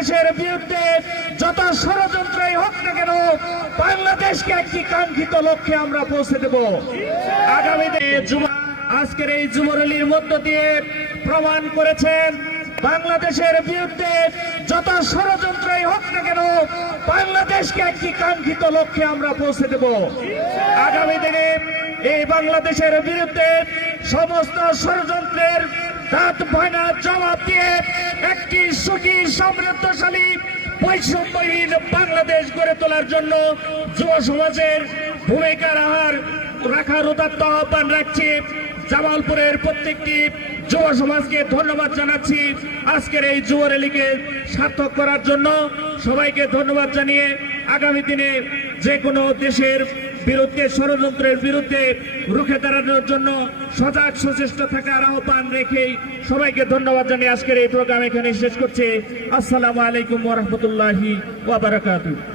বাংলাদেশের বিরুদ্ধে যত ষড়যন্ত্রই হোক না কেন, বাংলাদেশকে একটি কাঙ্ক্ষিত লক্ষ্যে আমরা পৌঁছে দেব। আগামী আজকের এই যুবরলির মধ্য দিয়ে প্রমাণ করেছেন, বাংলাদেশের বিরুদ্ধে যত ষড়যন্ত্রই হোক না কেন, বাংলাদেশকে একটি কাঙ্ক্ষিত লক্ষ্যে আমরা পৌঁছে দেব। আগামী দিনে এই বাংলাদেশের বিরুদ্ধে সমস্ত ষড়যন্ত্রের দাঁত ভাঙা জবাব দিয়ে একটি সুখী, সমৃদ্ধশালী, বৈষম্যহীন বাংলাদেশ গড়ে তোলার জন্য যুব সমাজের ভূমিকা রাখার রাখার উদাত্ত আহ্বান রাখছি। জামালপুরের প্রত্যেকটি যুব সমাজকে ধন্যবাদ জানাচ্ছি আজকের এই যুব র্যালিকে সার্থক করার জন্য। সবাইকে ধন্যবাদ জানিয়ে আগামী দিনে যে কোনো দেশের বিরুদ্ধে, ষড়যন্ত্রের বিরুদ্ধে রুখে দাঁড়ানোর জন্য সজাগ সচেষ্ট থাকার আহ্বান রেখেই সবাইকে ধন্যবাদ জানিয়ে আজকের এই প্রোগ্রাম এখানে শেষ করছে। আসসালামু আলাইকুম ওরহমতুল্লাহি ওয়াবারাকাতুহ